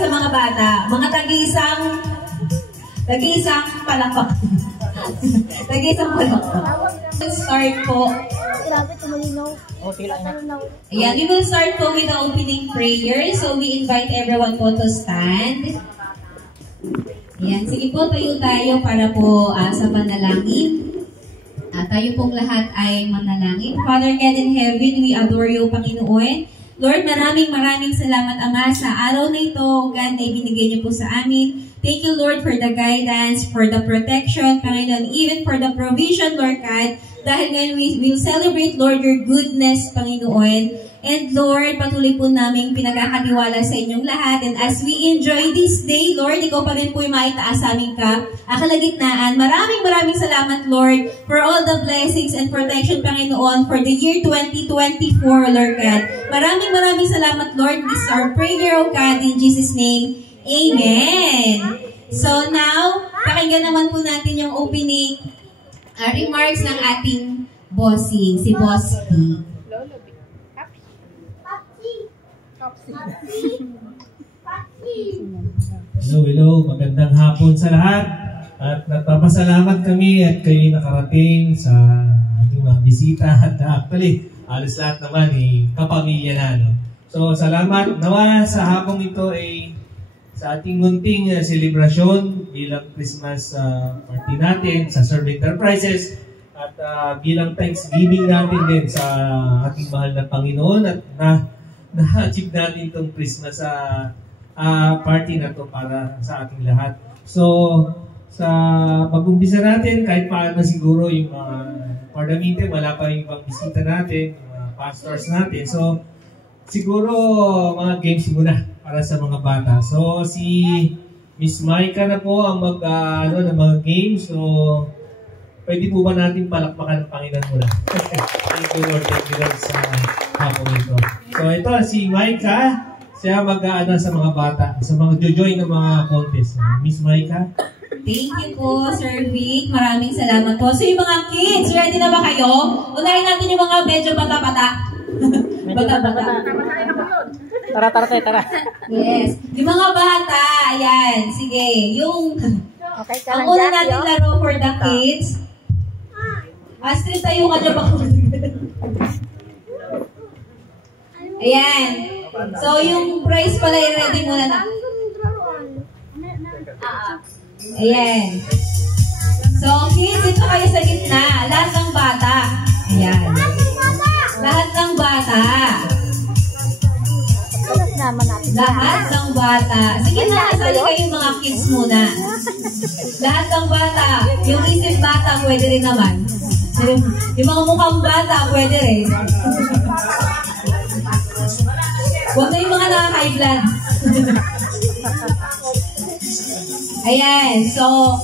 sa mga bata. Mga tag-iisang palakpak. Tag-iisang palakpak. Start po. Ayan, we will start po with the opening prayer. So we invite everyone po to stand. Ayan, sige po, tayo para po sa panalangin. Tayo pong lahat ay manalangin. Father God in heaven, we adore you, Panginoon. Lord, maraming salamat, Ama, sa araw na ito, God, na ibinigay niyo po sa amin. Thank you, Lord, for the guidance, for the protection, Panginoon, even for the provision, Lord God. Dahil ngayon, we will celebrate, Lord, your goodness, Panginoon. And Lord, patuloy po namin pinagkakatiwala sa inyong lahat. And as we enjoy this day, Lord, ikaw pa rin po yung maitaas sa aming kalagitnaan. Maraming salamat, Lord, for all the blessings and protection, Panginoon, for the year 2024, Lord God. Maraming salamat, Lord. This is our prayer, O God, in Jesus' name. Amen. So now, pakinggan naman po natin yung opening remarks ng ating bossing, si Boss P. Hello, magandang hapon sa lahat at nagpapasalamat kami at kayo nakarating sa ating mga bisita at actually, alas lahat naman kapamilya na. No? So, salamat nawa sa hapong ito ay sa ating munting selebrasyon bilang Christmas party natin sa Serve Enterprises at bilang Thanksgiving natin din sa ating mahal na Panginoon at na-achieve natin itong Christmas party na to para sa ating lahat. So, sa pag-umpisa natin, kahit paano siguro yung for the meantime, wala pa yung ibang bisita natin, mga pastors natin. So, siguro mga games muna para sa mga bata. So, si Miss Maika na po ang ng mga games. So, pwede po ba natin palakpakan ng Panginoon muna? Thank you, Lord. Thank you, Lord, sa hapon ito. So, ito, si Maika, siya sa mga bata, sa mga jojoy ng mga contest. Miss Maika? Thank you po, Sir Vic. Maraming salamat po. So, yung mga kids, ready na ba kayo? Unahin natin yung mga medyo bata-bata. Bata-bata. Tara. Yes. Yung mga bata, ayan. Sige. Ang una natin laro for the kids. Astrid, tayo ka dyan ba? Ayan. So, yung prize pala, i-ready muna na. Ayan. So, kids, ito kayo sa gitna. Lahat ng bata. Ayan. Lahat ng bata. Lahat ng bata. Sige na, sali kayong mga kids muna. Lahat ng bata. Yung isip bata, pwede rin naman. Yung mga mukhang bata, pwede rin. Huwag na yung mga naka-high blood. Ayan. So,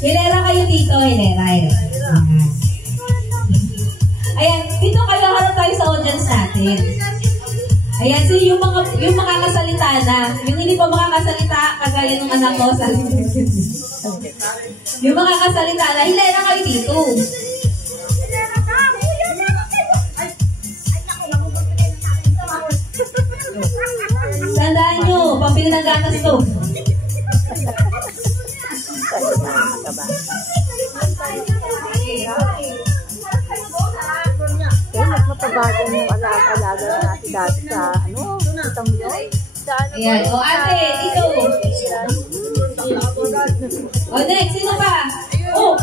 hilera kayo dito. Hilera. Ayan. Dito kayo, harap tayo sa audience natin. Ayan. So, yung makakasalita na. Yung hindi pa makakasalita, kagaya ng anak ko. Yung makakasalita na, hilera kayo dito. Tandaan nyo, pambili ng gatas to. Mas matabagan yung alaga natin dati sa itang yun. Ayan, o ate, dito. O next, sino pa? O,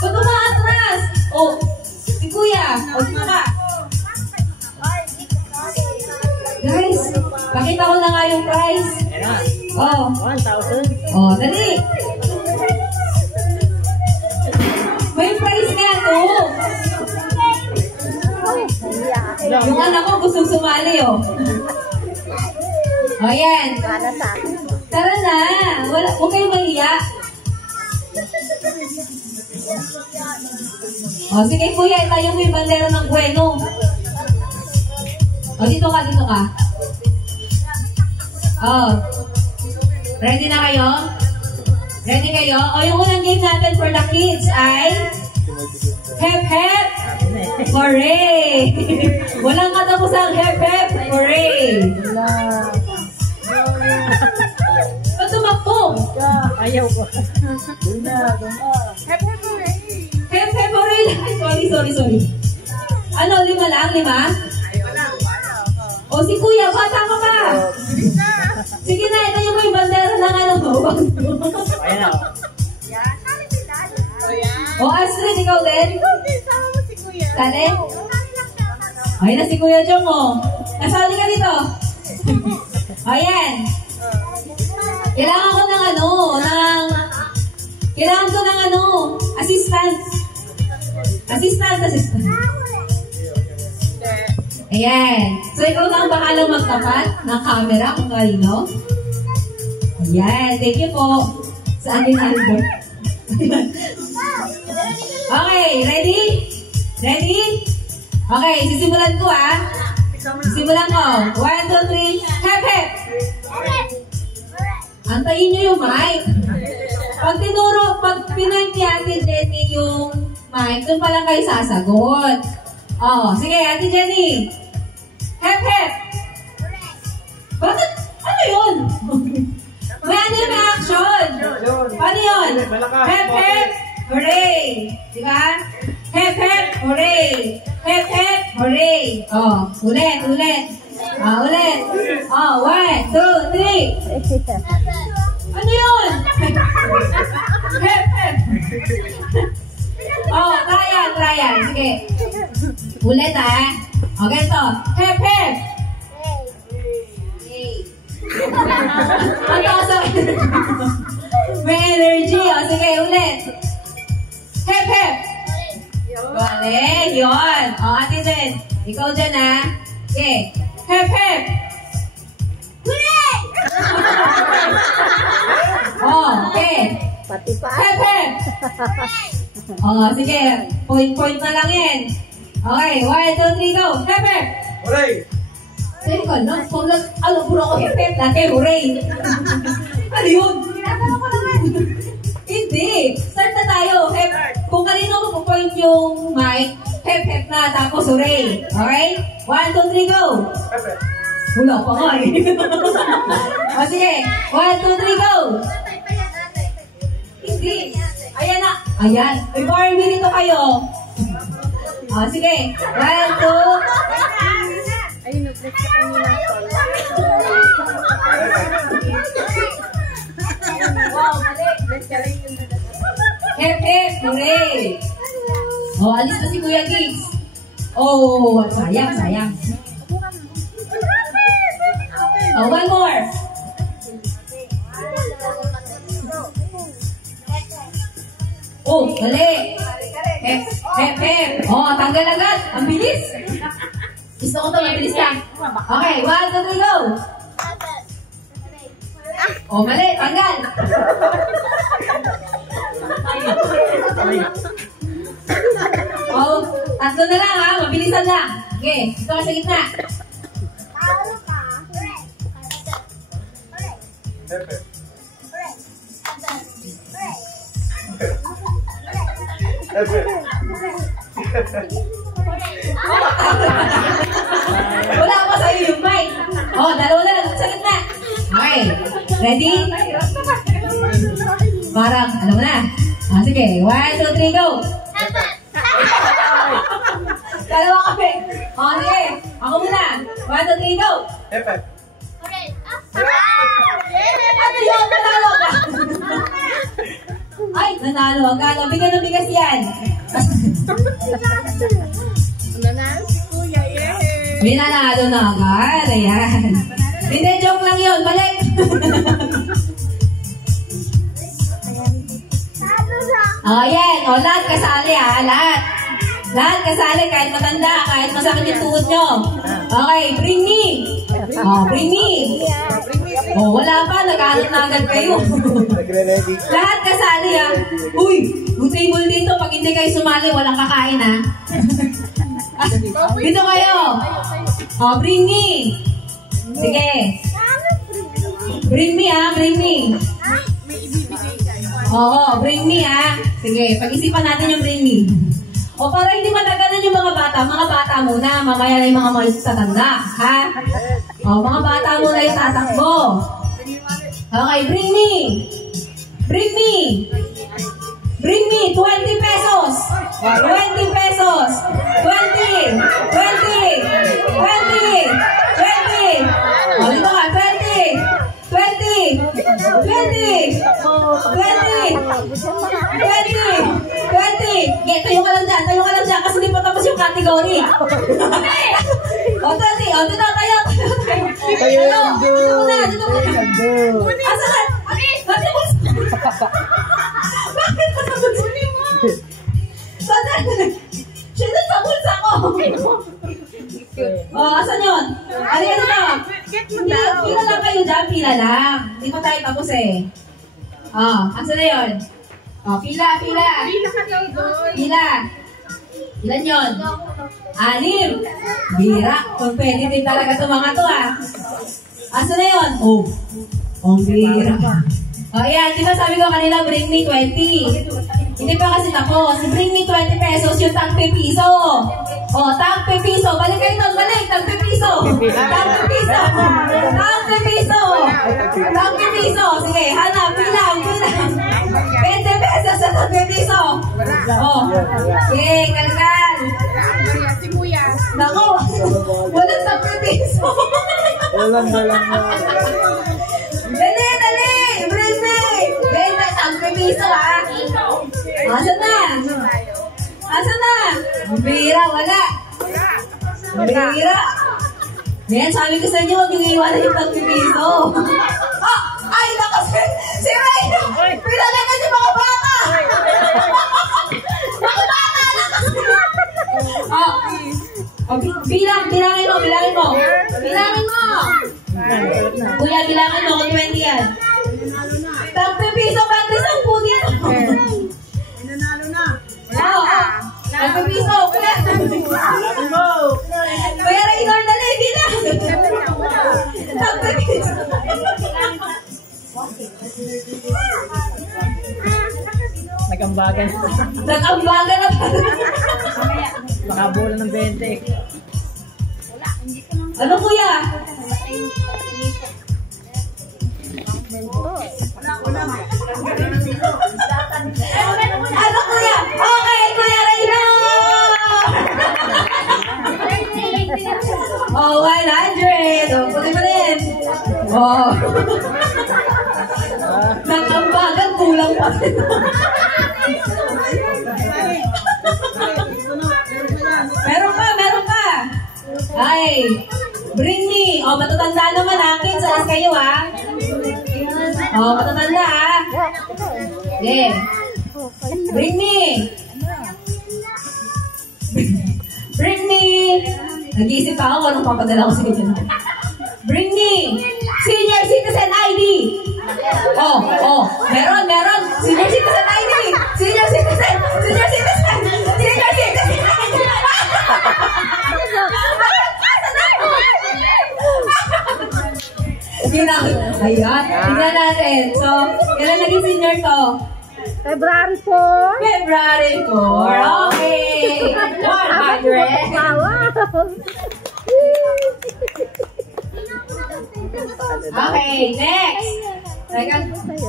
ba't umaatras? O, si kuya, o sino ka? Guys, pakita ko na nga yung prize. Oh. 1,000. Oh, dali. May prize nga to. Yung anak ko gustong sumali, oh. Oh, yan. Tara na. Huwag kayong mahiya. Oh, sige kuya, tayo mo yung bandera ng Bueno. Oh, dito ka. Oh. Ready na kayo? Ready kayo? O, yung unang game natin for the kids ay Hep Hep Hooray! Walang katapos ang Hep Hep Hooray! Ba't tumakbo? Ayaw ko. Hep, hooray! Sorry. Ano, 5 lang? 5? O, si Kuya, bata ka pa! Sige na, itayo mo yung bandera ng ano. Ayan na. O, Astrid, ikaw din? Kale? Ay na si Kuya Jong, o. Kasali ka dito. Ayan. Kailangan ko ng assistant. Ayan. So, ikaw na ang bahalang magtapat ng camera kung kanino. Ayan. Thank you po sa ating Aldo. Okay. Ready? Okay. Sisimulan ko, Sisimulan ko. 1, 2, 3. Hep, hep! Antayin nyo yung mic. Pag pinoint ni Ate Jenny yung mic, doon pa lang kayo sasagot. Sige, Ate Jenny. Hep, hep. Bakit? Ano yun? May action. Paano yun? Hep, hep. Hooray. Diba? Hep, hep. Hooray. Hep, hep. Hooray. Ulit. Ulit. 1, 2, 3. Ano yun? Hep, hep. Try. Sige. Ulit, Okay, ito. Hep, hep. Ang taas ang may energy. Sige, ulit. Hep, hep. Galing. Yun. Ate Jen. Ikaw dyan, Okay. Hep, hep. Hooray! Okay. Pati pa. Hep, hep. Sige. Point na lang yan. Okay. 1, 2, 3, go. Hep, hep. Hooray! Teka lang. Puro ako hep, hep. Dati, hooray. Ano yun? Tinatanong ko naman. Hindi. Start na tayo. Hep. Kung kanino ko point yung mic, hep, hep na. Tapos, hooray. Okay? 1, 2, 3, go. Hep, hep. Wala pa nga eh. Sige. 1, 2, 3, go. Hindi. Ayan na. Ayan. May bar dito kayo. Sige. 1, 2. Ayun, nag-flex ka kanina. Hep, hep. Hooray. Alis na si Kuya Gigs. Sayang. One more. Dali. Hep, hep, hep. Tanggal agad. Ang bilis. Gusto ko ito, mabilis lang. Okay, 1, 2, 3, go. Mali. Tanggal. Tatlo na lang, mabilisan lang. Okay, ito ka sa gitna. Wala pa sa'yo yung mic. Dalawa na lang sa gitna. Okay, ready? Parang, alam mo na. Sige, 1, 2, 3, go. Dalawa kami. Sige, ako muna. 1, 2, 3, go. Ano yun? Nanalo ka? Ay, nanalo agad. Bigyan ng bigas yan. May nanalo na agad. Ayan. Hindi, joke lang yun. Balik. Ayan. Lahat kasali Lahat. Lahat kasali. Kahit matanda. Kahit masakit yung tuhod nyo. Okay, bring me. Bring me. Wala pa. Nag-aalat na agad kayo. Lahat kasali Uy, yung table dito, pag hindi kayo sumali, walang kakain Dito kayo. Bring me. Sige. Bring me bring me. Bring me Sige, pag-isipan natin yung bring me. Para hindi matagalan yung mga bata muna, mamaya na yung mga tatanda, Mga bata muna yung tatakbo. Okay, bring me. Bring me. Bring me 20 pesos. 20 pesos. 20. 20. 20. 20. O, dito ka. 20. 20. 20. 20. 20. Okay, tayo ka lang dyan. Tayo ka lang dyan kasi di pa tapos yung category. O, 20. O, dito tayo. Tayo lang doon. Dito muna. Asa ka? Bakit mo? Bakit mo nabulsunin mo? Sino sa bulsa ko? O, asan yun? Ano yun ito? Pila lang kayo dyan. Pila lang. Hindi pa tayo tapos eh. O, asan na yun? O, pila. Pila ka daw doon. Pila. Ilan yun? 6. Bira. Competitive talaga ito mga to ah. Asan na yun? Oh. Oh, bira. O, yan. Di ba sabi ko kanila, bring me 20. Hindi pa kasi tapos. Bring me 20 pesos yung tagpe piso. O, tagpe piso. Balik kayo doon. Balik. Tagpe piso. Tagpe piso. Tagpe piso. Tagpe piso. Sige, hanap. Pilang. 20 pesos sa tagpe piso. O. Sige, kalkal. Nako. Walang tagpe piso. Walang. Dali. Bring me. Benta, tagpe piso ha. Asan na? Asan na? Bira, wala. Bira. Ngayon, sabi ko sa inyo, huwag yung iwanan yung tagpipiso. Ah! Ay, naku, si Rayno! Pinalagan si mga bata! Mga bata! Oh, bilangin mo. Bilangin mo! Kuya, bilangin mo kung 20 yan. Tagpipiso, ba't isang po dito? Nagpipiso, kuya. Kuya Raynor, dali, bilang. Nagpipiso. Nagambagan. Nagambagan na pa. Makabola ng 20. Ano kuya? Ano kuya? Okay, Kuya Raynor! Oh, 100! Oh, puti mo rin. Oh. Nakambagan, kulang pa rin. Meron pa. Ay, bring me. Oh, matatanda naman ha. Kids, alas kayo ha. Oh, matatanda ha. Yeah. Bring me. Bring me. Nag-iisip pa ako kung anong papadala ko sa ganyan. Bring me. Senior Citizen ID. Oh. Meron. Senior Citizen ID. Senior Citizen. Ayan. Tingnan natin. So, kailan naging senior to? February 4. February 4. Okay. 100. Okay, next.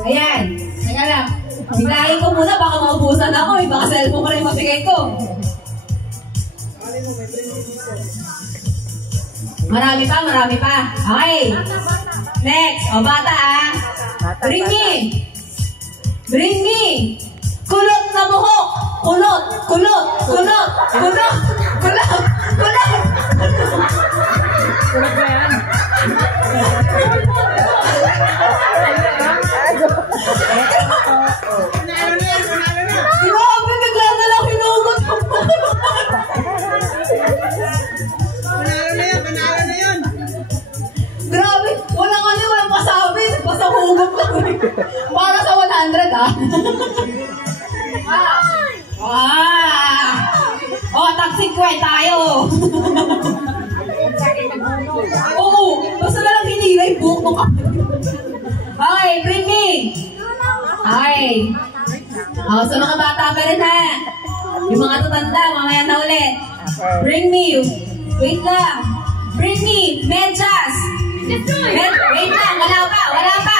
Ayan. Teka lang. Biglayin ko muna, baka maubusan ako. Baka cellphone ko rin mabigay ko. Marami pa. Okay. Next. O, bata ah. Bring me. Kulot na buhok. Kulot. Kulot ba yan? Di ba? Bigla na lang hinugot ko. Panalo na yun. Grabe. Walang pasabi. Pasahugot lang. Para sa 100 ah. Oh, tag-50 tayo. Oo. Basta na lang hinila yung buhok mo. Okay, bring me. Okay. Oh, sa mga bata pa rin ha. Yung mga tutanda, mamaya na ulit. Bring me. Wait lang. Bring me. Medyas. Wait lang. Wala pa.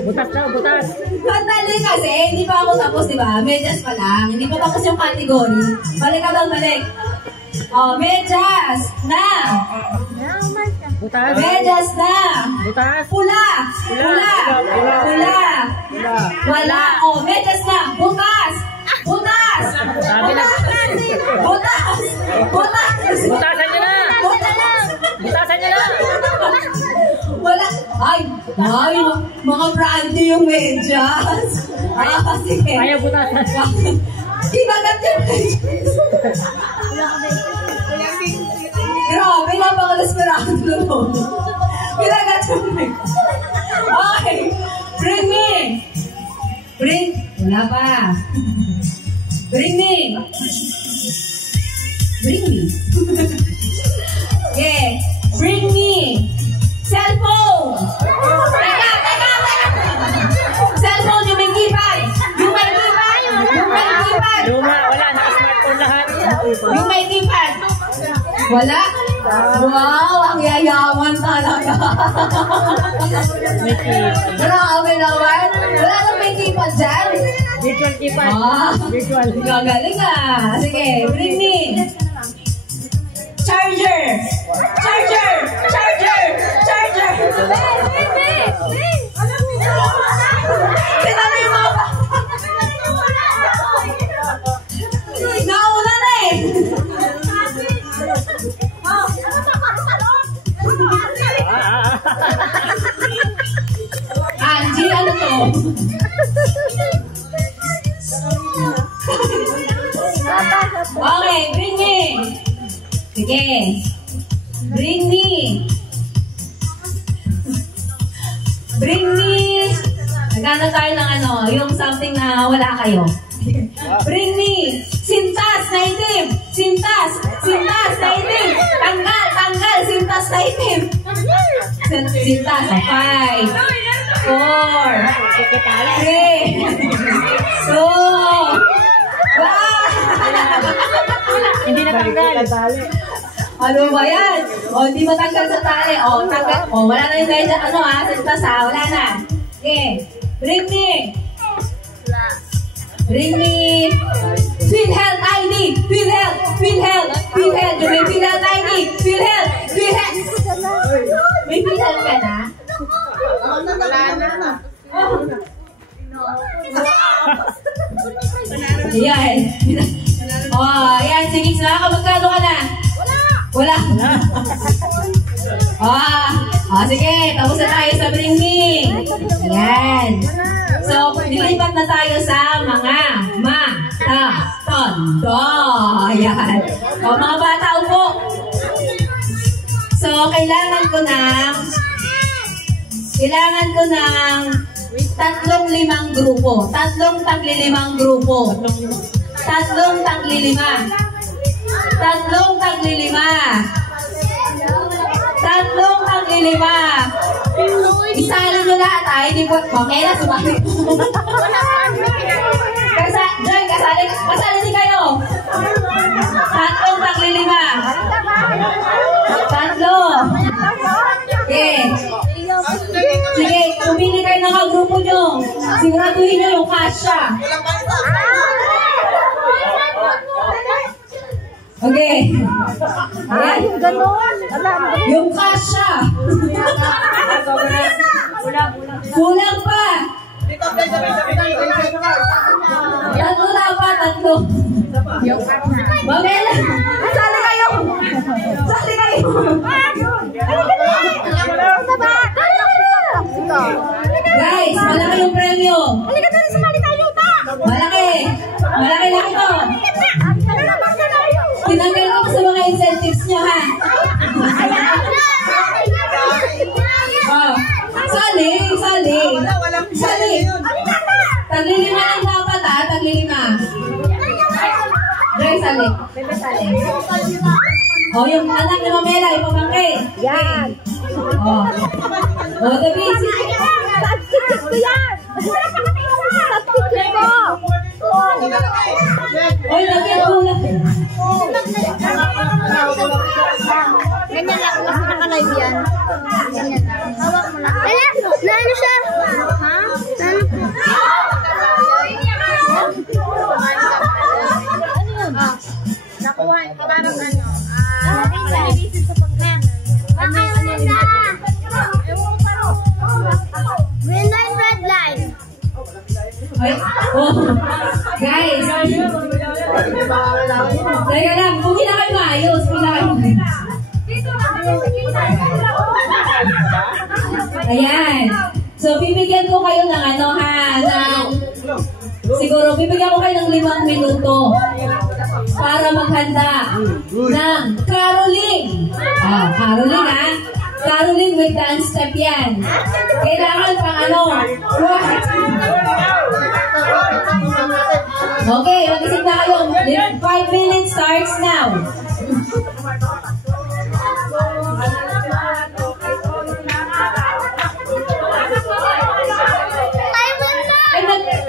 Butas daw, butas. Sandali kasi, hindi pa ako tapos, di ba? Medyas pa lang. Hindi pa tapos yung category. Balik ka daw, balik. Oh, medyas na. Butas. Medyas na. Butas. Pula. Pula. Pula. Wala. Oh, medyas na. Butas. Butas. Sabi na. Butas. Butas. Butasan niyo na. Butas. Butasan niyo na. Wala. Ay, mga brandy yung medyas. Sige. Ayaw butasan. Kinagat yung medyas. Grabe, napaka-desperado nun. Kinagat yung medyas. Okay. Bring me. Wala pa. Bring me. Okay. Bring me. Cellphone. Teka. Cellphone, yung may keypad. Luma, wala. Naka-smartphone lahat. Yung may keypad. Wala? Wow, ang yayaman talaga. May keypad. Grabe naman. Wala nang may keypad dyan. Virtual keypad. Virtual. Gagaling ah. Sige, bring me. Charger. Kinala yung mga nauna na eh. Angie, ano to? Okay, bring me. Sige. Bring me. Nagano tayo ng yung something na wala kayo. Bring me. Sintas na itim. Sintas na itim. Tanggal, sintas na itim. Sintas. 5, 4, 3, 2, Hindi natanggal. ano ba yan? O, hindi matanggal sa tali. O, tanggal. O, wala na yung medya. Sintas wala na. Okay. Bring me. PhilHealth ID. PhilHealth. You may PhilHealth ID. PhilHealth. May PhilHealth ka na? Ayan. Oh, ayan. Sige, magkano ka na? Wala. Sige. Tapos na tayo sa bring me. Ayan. So, nilipat na tayo sa mga matatondo. Ayan. O, mga bata, upo. So, kailangan ko ng 3-5 grupo. 3 tagli-5 grupo. 3 tagli-5. Isali nyo lahat ay hindi po. Okay na, sumali. Joy, kasali din kayo. 3 tagli-5. 3. Okay. Sige, pumili kayo ng grupo nyo. Siguraduhin nyo yung kasya. Okay. Ayan. Yung kasya. Kulang pa. 3. Mamela. Sali kayo. Guys, malaki yung premyo. Malaki to. Tinanggal ko sa mga incentives nyo, ha? Oh, sali. Tagli-5 lang dapat, ha? Tagli-5. Dre, sali. Oh, yung anak ni Mamela, yung pamangkin. Yan. Oh, David. Substitute ko yan. Substitute ko. Oy, lagyan ko na. Ganyan lang. Kasi naka-live yan. Ganyan lang. Hawak mo lang. Na ano siya? Ha? Ayan. So, bibigyan ko kayo ng ano ha, siguro, bibigyan ko kayo ng 5 minuto para maghanda ng caroling. Caroling ha. Caroling with dance step yan. Kailangan pang ano. Okay, mag-isip na kayo. 5 minutes starts now.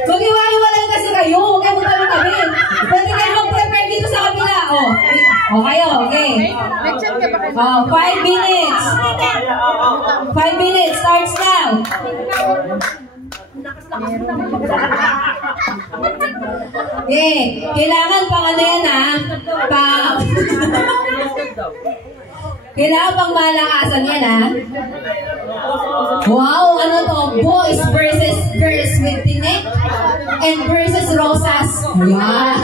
Mag-iwa-iwalay kasi kayo. Huwag kayo magkami-kami. Pwede kayo mag-prepare dito sa kabila. Kayo, okay. 5 minutes. 5 minutes starts now. Okay, kailangan pang ano yan ha? Kailangan pang malakasan yan ha? Wow, ano to? Boys versus girls with tinik and versus rosas. Yan.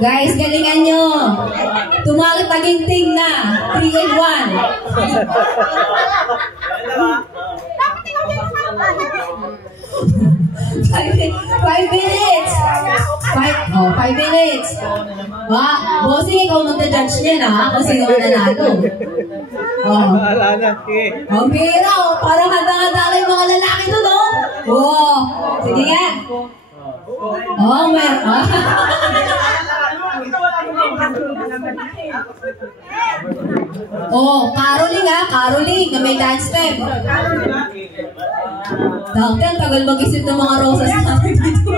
Guys, galingan nyo. Tumataginting na. 3 and 1. 5 minutes. 5 minutes. Bossing, ikaw magta-judge niya na kasi ikaw nanalo. Bahala na. Sige. Ang pira, parang handa-handa yung mga lalaki doon, no? Sige nga. Meron. Caroling ha, caroling na may dance step. Dahil tagal mag-isip ng mga rosas natin dito.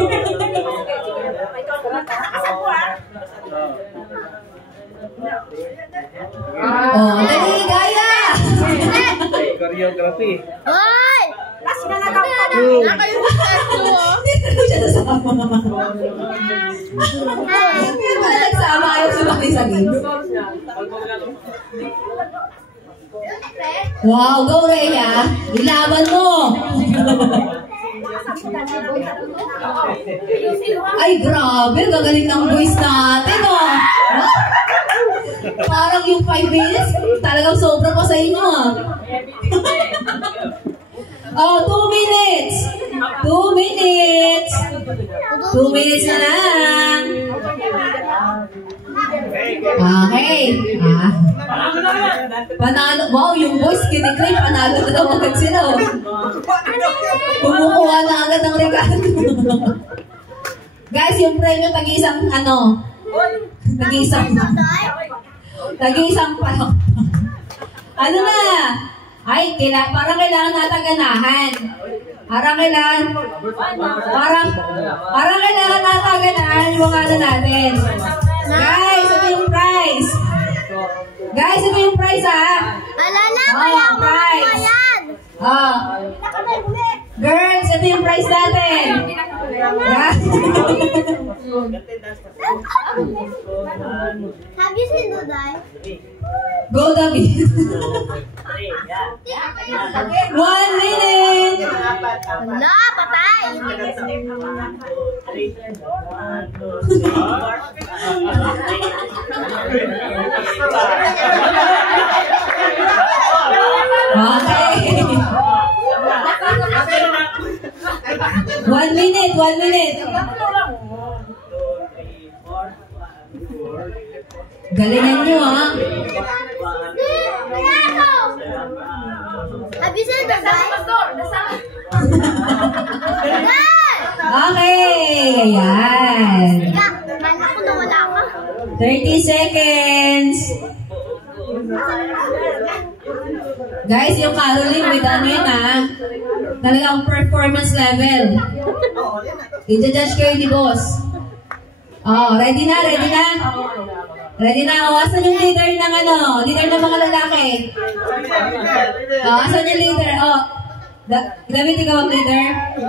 Dali, gaya! Choreography. Hoy! Last na lang ako. Nakayo sa statue, oh. Dito ko siya nasama. Kaya pala nagsama ayaw sumaki sa games. Wow, go Rhea. Ilaban mo. Ay, grabe. Gagaling ng voice natin, oh. Parang yung 5 minutes, talagang sobra pa sa inyo, ah. 2 minutes. 2 minutes. 2 minutes na lang. Okay. Panalo. Wow, yung boys kiniklip. Panalo na daw agad sila. Kumukuha na agad ng regalo. Guys, yung premyo tag-isang tag-isang palok. Ano na? Ay, parang kailangan natin ganahan. Parang kailangan natin ganahan yung mga ano natin. Guys, ito yung prize. Guys, ito yung prize ha. Alala, prize. Girls, ito yung prize natin. Have you seen Duday? Go, David. 1 minute. Wala, patay. Okay. 1 minute, 1 minute. Galingan nyo, ha? Have you seen Duday? Okay, ayan. Kala ko na wala ka. 30 seconds. Guys, yung caroling with ano yun, ha? Talagang performance level. I-judge kayo ni boss. Ready na, ready na? Ready na? Asan yung leader ng leader ng mga lalaki? Asan yung leader? David, ikaw ang leader?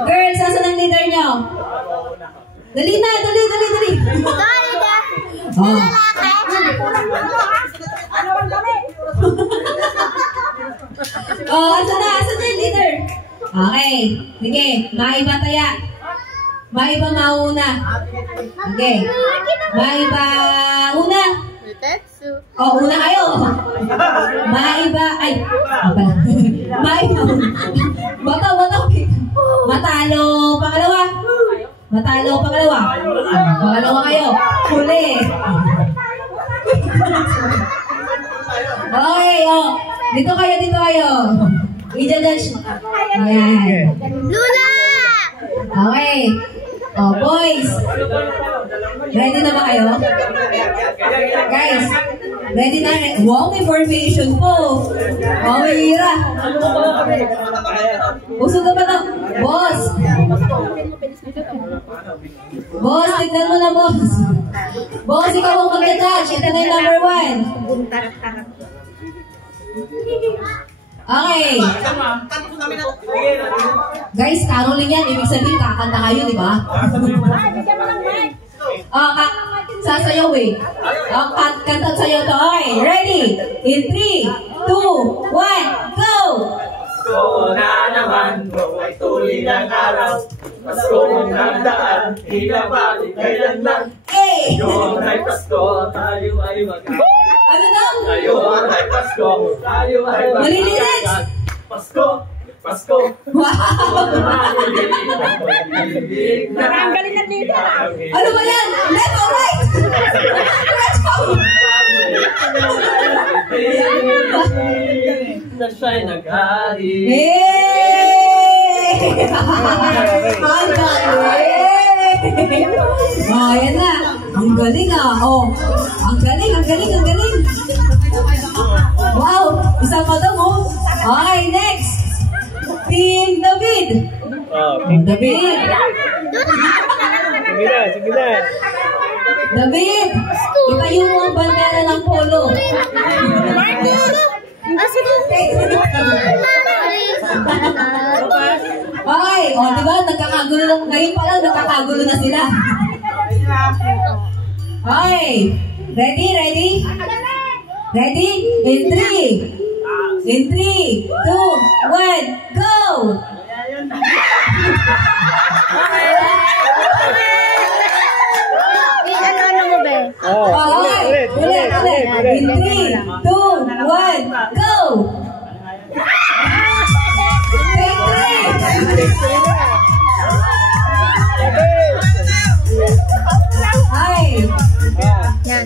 Girls, asan ang leader nyo? Dali na, dali. Dali na. Lalaki. Asan yung leader? Okay, sige, maiba taya. Maiba mauna. Okay. Maiba, una. Oh, una kayo. Maiba, ay. Maiba. Bata. Matalo, pangalawa. Pangalawa kayo. Huli. Okay, oh. Dito kayo. I-judge. Ayan. Lula! Okay. Oh, boys. Ready na ba kayo? Guys, ready na? Wow, may formation po. Oh, may hira. Busog ka ba na? Boss, tignan mo na, boss. Boss, ikaw ang mag-judge. Ito na yung number 1. Okay. Guys, caroling yan. Ibig sabihin, kakanta kayo, di ba? Sasayaw eh. Kanta sayaw to. Okay, ready? In 3, 2, 1, go! Pasko na naman, ay tuloy ng araw. Pasko ng daan, hinabalik kailan lang. Ngayon ay Pasko, tayo ay mag-agal. Ano daw? Ngayon ay Pasko, tayo ay mag-agal. Pasko. Wow! Ang galing na dito. Ano ba yan? Left or right? Let's go! Na siya'y nag-ari. Yay! Ang galing! Oh, yan na. Ang galing ah. Oh, ang galing. Wow! Isang pa daw, oh. Okay, next. Team David. David. Sige na. David, itayo mo ang bandera ng polo. Okay, o diba, nagkakagulo na, ngayon pa lang nagkakagulo na sila. Okay, ready? In 3, 2, 1, go! Ulit. In 3, 2, 1, go!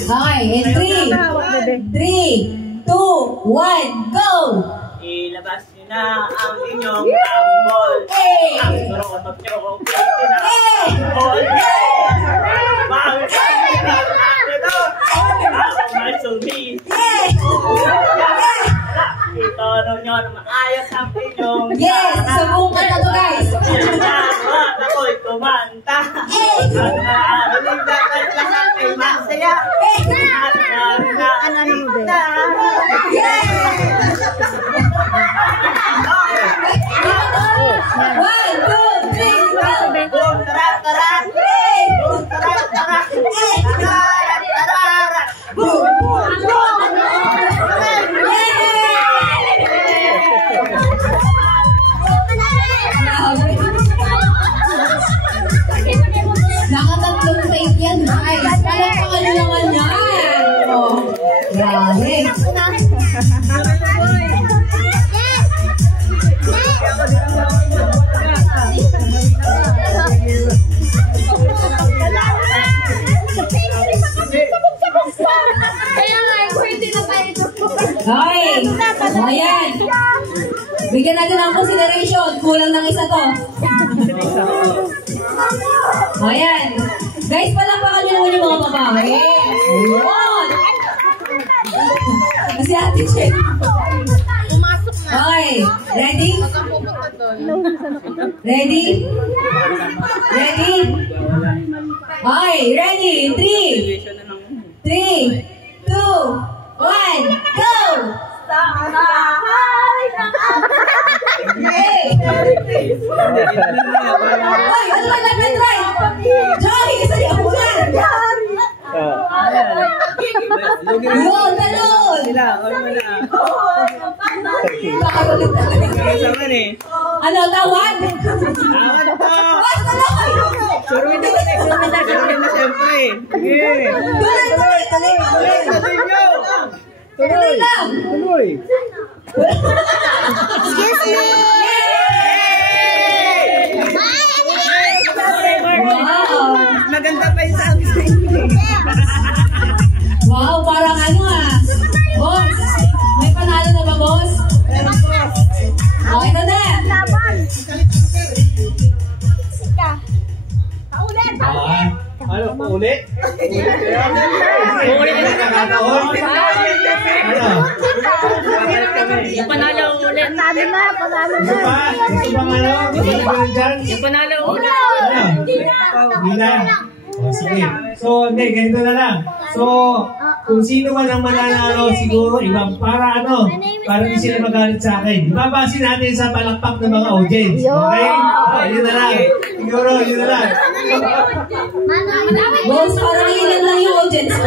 Okay, in 3, 2, 1, go! Ilabas niyo na ang inyong tambol. Ang turong magtirong tambol. Bakit ito? Ako may sumis. Itanong nyo na maayos ang inyong Yes! Sabong ka na to, guys! Ako'y kumanta. Ang maaling dapat lahat ay masaya. At narina. One, two, three, go! Boom, tara. Boom, tara. Boom, Nakatatlong tape yan, guys. Palagpakan nyo naman yan. Oh, grabe. Okay. O, yan. Bigyan natin ng consideration. Kulang ng isa to. O, yan. Guys, palakpakan nyo naman yung mga babae. Ayun. Kasi ate Chen. Okay. Ready? Okay, ready? 3, 2, 1, go! Hey! Oy, ano ba nag-try? Joey, isa niya ako dyan! Yun, talon! Kakarolit talaga. Ano, tawad? Tawad to! Basta talon! Suruin na siyempre. Sige. Tuloy! Tuloy lang! Tuloy. Excuse me! Wow! Maganda pa yung sound. Wow, parang ano Boss, may panalo na ba, boss? Okay na na. Laban! Sika. Paulit! Ano, paulit? Paulit na nakakataon? Ano? Yung panalo ulit. Panalo na! Gusto pa? Gusto bang ano? Gusto ba rin dyan? Yung panalo ulit. Ano? Hindi na. O, sige. So, hindi, ganito na lang. So, kung sino man ang mananalo, siguro ibang para para hindi sila magalit sa akin. Ibabase natin sa palakpak ng mga audience. Okay? Yun na lang. Siguro, yun na lang. Boss, parang ilan lang yung audience ko.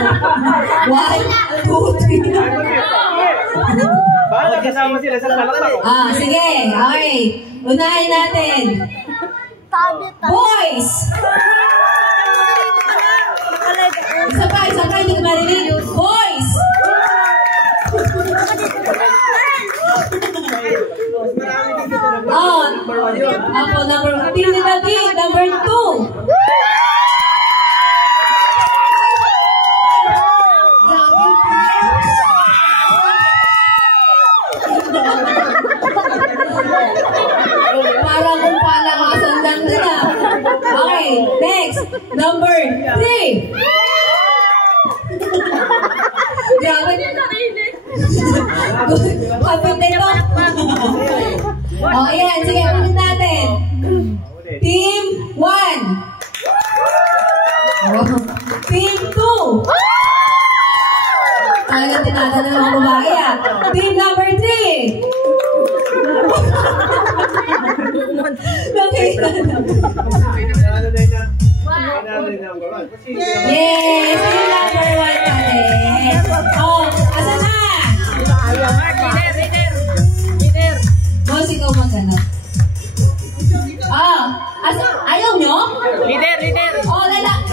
1, 2, 3. Baka kasama sila sa palakpak. Sige. Okay. Unahin natin. Boys! Isa pa, hindi ko marinig. Boys! Team Little Kid, number 2. Parang kung palakasan lang din Okay, next. Number 3. Grabe. Kapit na ito. Ayan. Sige, ulit natin. Team 1. Team 2. Talagang tinatan na mga babae Team number 3. Okay. Yes! Team number 1 pa rin. Asa na? Leader. Boss, ikaw maghanap. Ayaw nyo? Leader.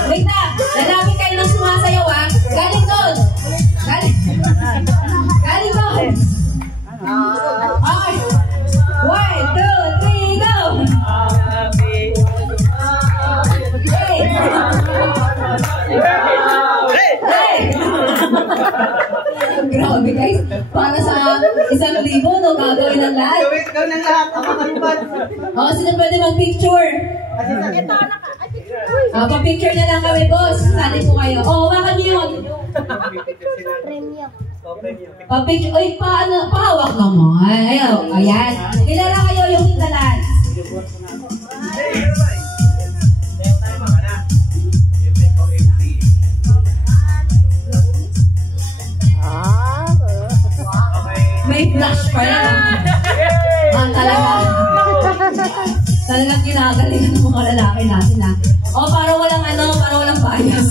Wait na. Lalapit kayo ng sumasayaw Galing doon. Galing doon. Okay. 1, 2, 3, go! Grabe guys, para sa 1,000 gagawin ng lahat. Gawin ng lahat. Ako kalubad. Sino pwede mag-picture? Pa-picture na lang kami, boss. Sali po kayo. Hawakan niyo yun. Pa-picture. Pahawak naman. Ayan. Kilala kayo yung hindalan. May flash pa yan. Talagang kinagalingan ng mga lalaki natin parang walang bias.